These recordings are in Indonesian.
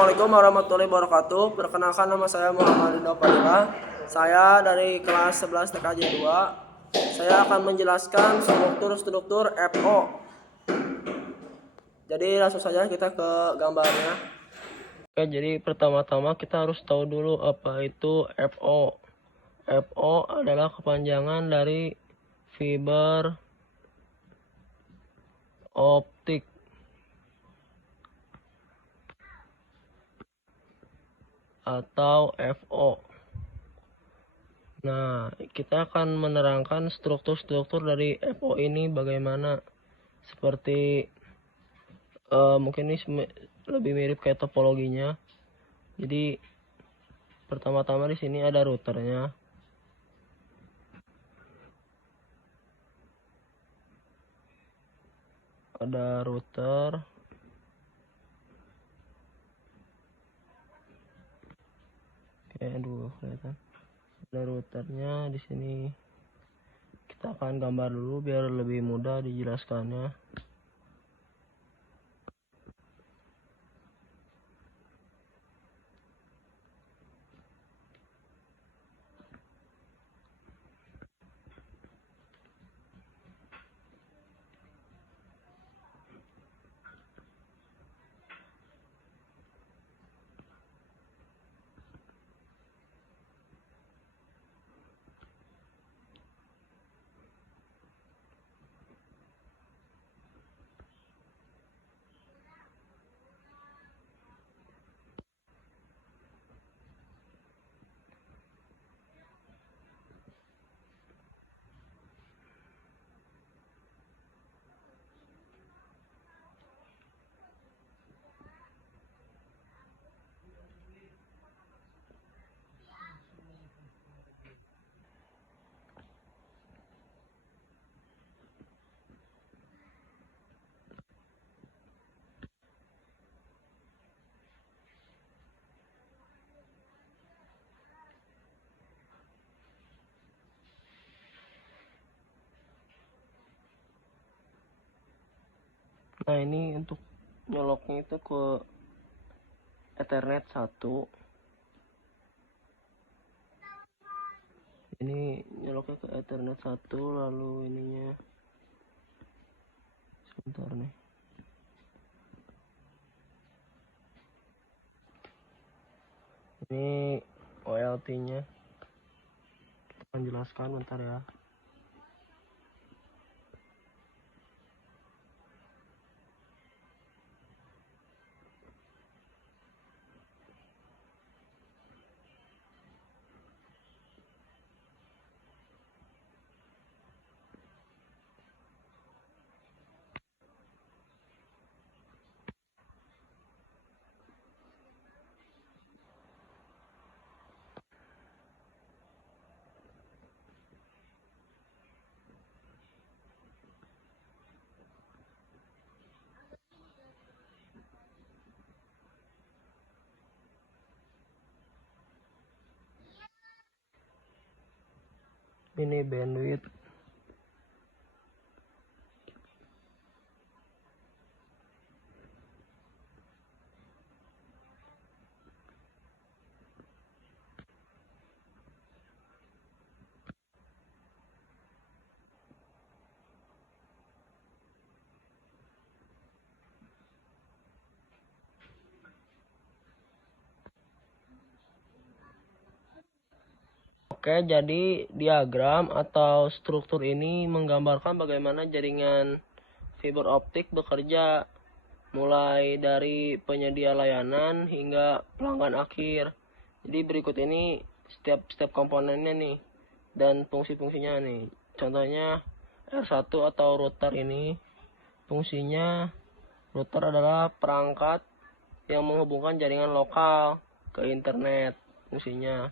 Assalamualaikum warahmatullahi wabarakatuh. Perkenalkan, nama saya Muhammad Ridho Fadila. Saya dari kelas 11 TKJ 2. Saya akan menjelaskan struktur FO. Jadi langsung saja kita ke gambarnya. Oke, jadi pertama-tama kita harus tahu dulu apa itu FO. FO adalah kepanjangan dari fiber optik atau FO. Nah, kita akan menerangkan struktur-struktur dari FO ini bagaimana. Seperti mungkin ini lebih mirip kayak topologinya. Jadi pertama-tama di sini ada routernya. Ada router. Oke, aduh, kelihatan. Ada routernya di sini. Kita akan gambar dulu biar lebih mudah dijelaskannya. Nah, ini untuk nyoloknya itu ke Ethernet 1. Ini nyoloknya ke Ethernet 1, lalu ininya sebentar nih. Ini OLT-nya. Kita akan jelaskan bentar ya. Ini bandwidth. Oke, jadi diagram atau struktur ini menggambarkan bagaimana jaringan fiber optik bekerja, mulai dari penyedia layanan hingga pelanggan akhir. Jadi berikut ini setiap komponennya nih dan fungsi-fungsinya nih. Contohnya R1 atau router ini, fungsinya router adalah perangkat yang menghubungkan jaringan lokal ke internet fungsinya,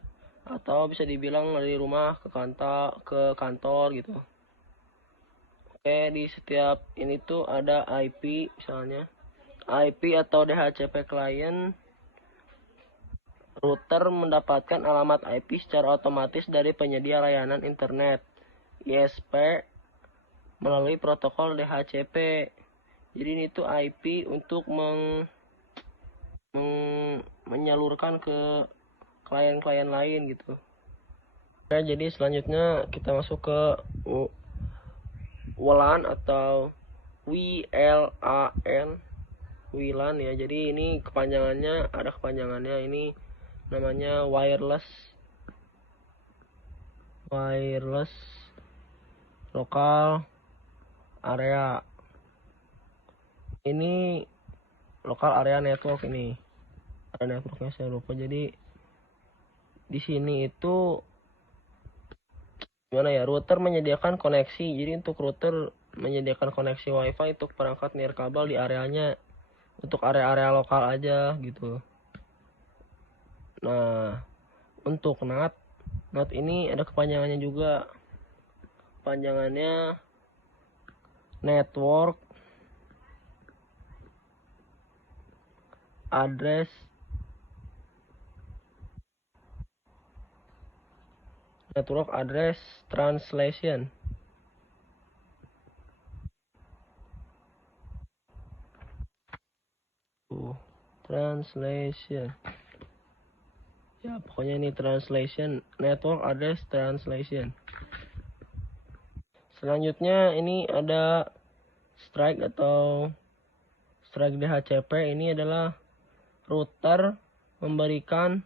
atau bisa dibilang dari rumah ke kantor gitu. Oke, di setiap ini tuh ada IP, misalnya IP atau DHCP client. Router mendapatkan alamat IP secara otomatis dari penyedia layanan internet ISP melalui protokol DHCP. Jadi ini tuh IP untuk menyalurkan ke klien-klien lain gitu. Oke, jadi selanjutnya kita masuk ke WLAN atau WLAN, WLAN ya. Jadi ini kepanjangannya, ada kepanjangannya, ini namanya wireless local area. Ini local area network, ini ada networknya saya lupa. Jadi di sini itu gimana ya, router menyediakan koneksi. Jadi untuk router menyediakan koneksi wifi untuk perangkat nirkabel di areanya, untuk area-area lokal aja gitu. Nah, untuk NAT ini ada kepanjangannya juga. Kepanjangannya network address translation. Translation. Ya, pokoknya ini translation, network address translation. Selanjutnya ini ada strike atau strike DHCP. Ini adalah router memberikan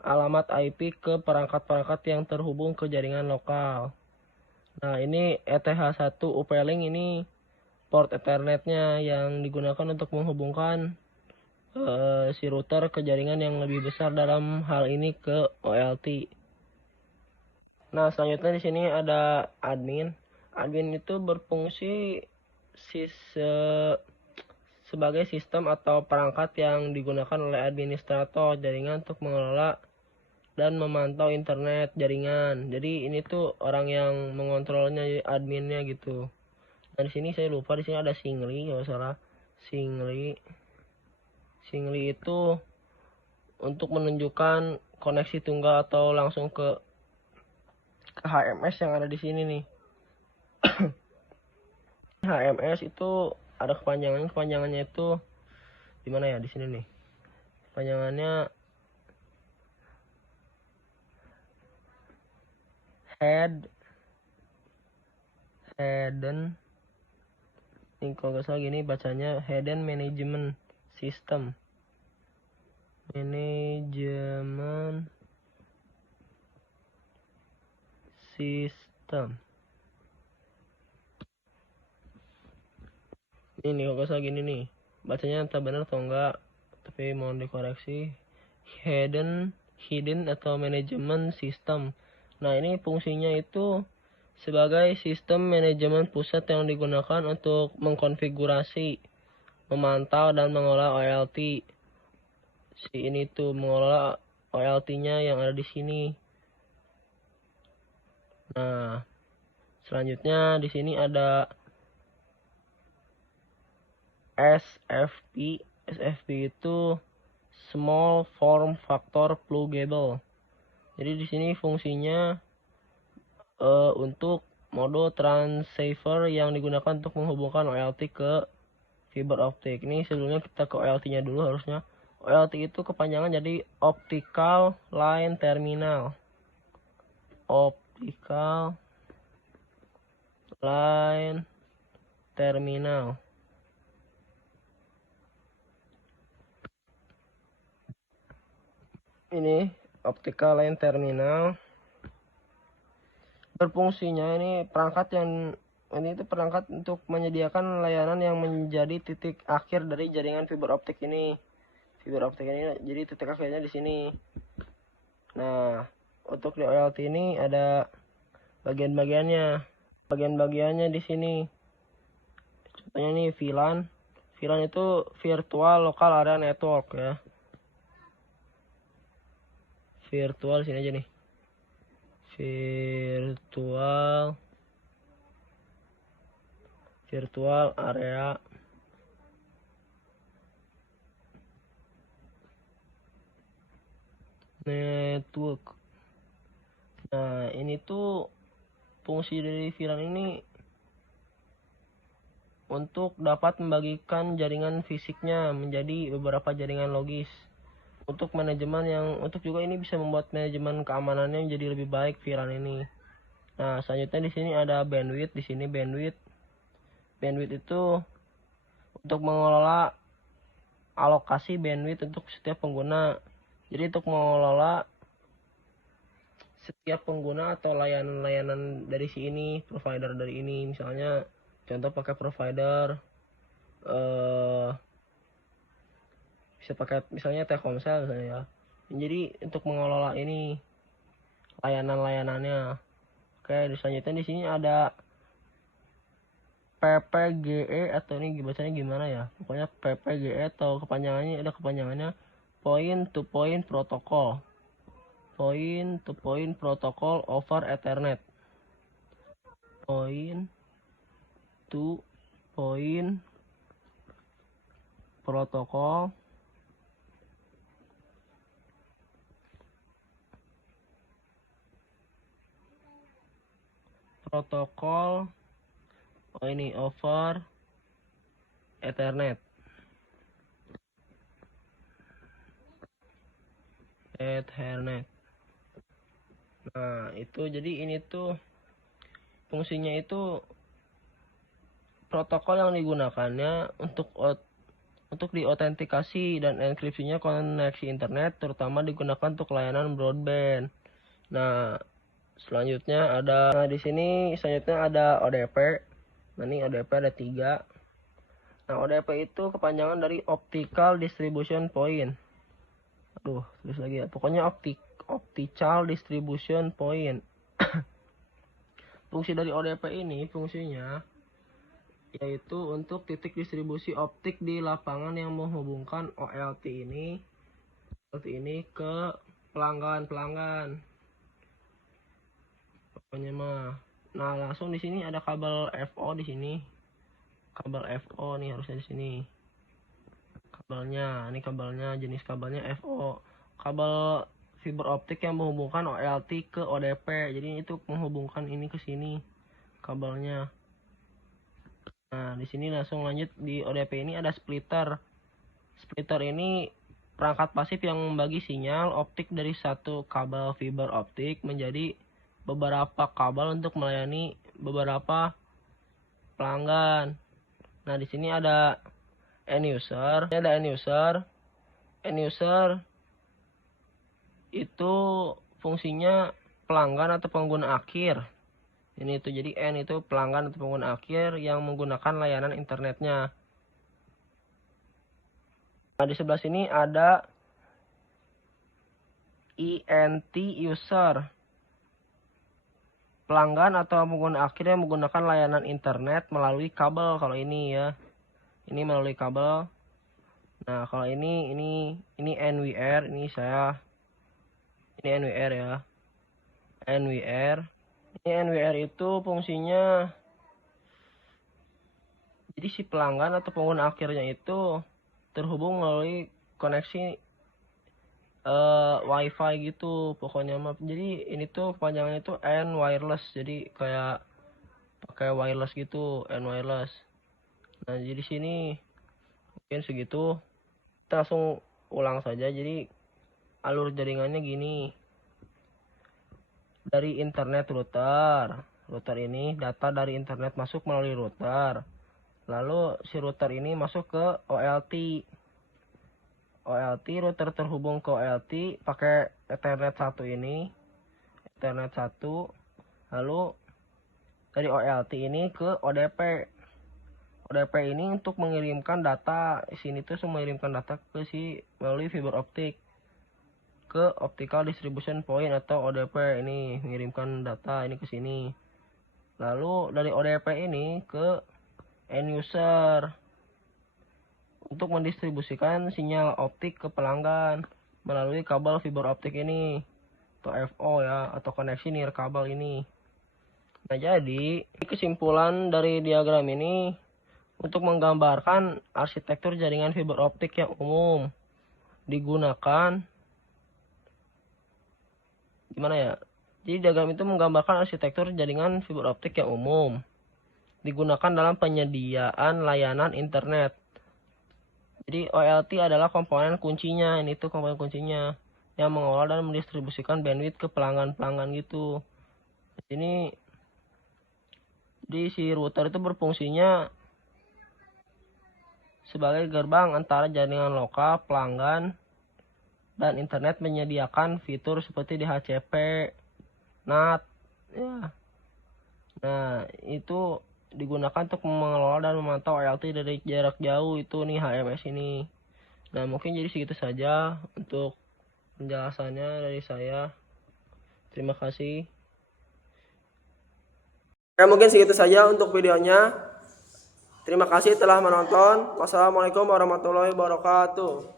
alamat IP ke perangkat-perangkat yang terhubung ke jaringan lokal. Nah, ini ETH1 Uplink, ini port Ethernetnya yang digunakan untuk menghubungkan si router ke jaringan yang lebih besar, dalam hal ini ke OLT. Nah, selanjutnya di sini ada admin. Admin itu berfungsi sebagai sistem atau perangkat yang digunakan oleh administrator jaringan untuk mengelola dan memantau internet jaringan. Jadi ini tuh orang yang mengontrolnya, adminnya gitu. Dan di sini saya lupa, di sini ada singli kalau salah. Singli itu untuk menunjukkan koneksi tunggal atau langsung ke HMS yang ada di sini nih. HMS itu ada kepanjangannya itu gimana ya, di sini nih. Kepanjangannya Hidden, ini kalau nggak salah gini bacanya, Hidden Management System. Manajemen System. Ini kalau nggak salah gini nih. Bacanya entah benar atau enggak, tapi mohon dikoreksi. Hidden atau Management System. Nah, ini fungsinya itu sebagai sistem manajemen pusat yang digunakan untuk mengkonfigurasi, memantau, dan mengolah OLT. Si ini tuh mengolah OLT-nya yang ada di sini. Nah, selanjutnya di sini ada SFP. SFP itu Small Form Factor Pluggable. Jadi di sini fungsinya untuk mode transceiver yang digunakan untuk menghubungkan OLT ke fiber optik. Ini sebelumnya kita ke OLT-nya dulu harusnya. OLT itu kepanjangan jadi Optical Line Terminal. Optical Line Terminal. Ini Optical Line Terminal. Berfungsinya ini perangkat untuk menyediakan layanan yang menjadi titik akhir dari jaringan fiber optik ini. Fiber optik ini jadi titik akhirnya di sini. Nah, untuk di OLT ini ada bagian-bagiannya. Bagian-bagiannya di sini. Contohnya ini VLAN. VLAN itu Virtual Local Area Network ya. Virtual sini aja nih. Virtual Area Network. Nah, ini tuh fungsi dari VLAN ini untuk dapat membagikan jaringan fisiknya menjadi beberapa jaringan logis. Untuk juga ini bisa membuat manajemen keamanannya menjadi lebih baik VLAN ini. Nah, selanjutnya di sini ada bandwidth. Di sini bandwidth itu untuk mengelola alokasi bandwidth untuk setiap pengguna. Jadi untuk mengelola setiap pengguna atau layanan-layanan dari si ini, provider dari ini, misalnya contoh pakai provider bisa pakai misalnya Telkomsel misalnya ya. Jadi untuk mengelola ini layanan-layanannya. Oke, selanjutnya di sini ada PPGE atau ini bacanya gimana ya? Pokoknya PPGE atau kepanjangannya point to point protocol. Point to point protocol over Ethernet. Point to point protocol ini over Ethernet. Nah, itu jadi ini tuh fungsinya itu protokol yang digunakannya untuk diautentikasi dan enkripsinya koneksi internet, terutama digunakan untuk layanan broadband. Nah, di sini ada ODP. Nah, ini ODP ada 3. Nah, ODP itu kepanjangan dari Optical Distribution Point. Tulis lagi ya. Pokoknya Optical Distribution Point. Fungsi dari ODP ini fungsinya yaitu untuk titik distribusi optik di lapangan yang menghubungkan OLT ini ke pelanggan. Pokoknya mah. Nah, langsung di sini ada kabel FO di sini. Kabel FO nih harusnya di sini. Ini kabelnya, jenis kabelnya FO. Kabel fiber optik yang menghubungkan OLT ke ODP. Jadi itu menghubungkan ini ke sini kabelnya. Nah, di sini langsung lanjut di ODP ini ada splitter. Splitter ini perangkat pasif yang membagi sinyal optik dari satu kabel fiber optik menjadi beberapa kabel untuk melayani beberapa pelanggan. Nah, di sini ada end user. End user itu fungsinya pelanggan atau pengguna akhir. Ini itu jadi N itu pelanggan atau pengguna akhir yang menggunakan layanan internetnya. Nah, di sebelah sini ada ENT user. Pelanggan atau pengguna akhir yang menggunakan layanan internet melalui kabel. Kalau ini ya. Ini melalui kabel. Nah, kalau ini NWR, ini NWR ya. NWR. Ini NWR itu fungsinya jadi si pelanggan atau pengguna akhirnya itu terhubung melalui koneksi WiFi gitu pokoknya mah. Jadi ini tuh kepanjangannya itu N wireless. Jadi kayak pakai wireless gitu, N wireless. Nah, jadi sini mungkin segitu. Kita langsung ulang saja. Jadi alur jaringannya gini. Dari internet router ini data dari internet masuk melalui router, lalu si router ini masuk ke OLT. Router terhubung ke OLT pakai Ethernet 1 ini, lalu dari OLT ini ke ODP. ini untuk mengirimkan data. Sini tuh mengirimkan data ke melalui fiber optik ke Optical Distribution Point atau ODP. Ini mengirimkan data ini ke sini. Lalu dari ODP ini ke end user untuk mendistribusikan sinyal optik ke pelanggan melalui kabel fiber optik ini atau FO ya, atau koneksi near kabel ini. Nah, jadi kesimpulan dari diagram ini untuk menggambarkan arsitektur jaringan fiber optik yang umum digunakan. Gimana ya? Jadi diagram itu menggambarkan arsitektur jaringan fiber optik yang umum digunakan dalam penyediaan layanan internet. Jadi OLT adalah komponen kuncinya, ini tuh komponen kuncinya yang mengelola dan mendistribusikan bandwidth ke pelanggan-pelanggan gitu. Ini di si router itu berfungsinya sebagai gerbang antara jaringan lokal, pelanggan, dan internet, menyediakan fitur seperti DHCP, NAT, ya. Nah, itu digunakan untuk mengelola dan memantau OLT dari jarak jauh, itu nih HMS ini. Nah, mungkin jadi segitu saja untuk penjelasannya dari saya. Terima kasih. Ya, mungkin segitu saja untuk videonya. Terima kasih telah menonton. Wassalamualaikum warahmatullahi wabarakatuh.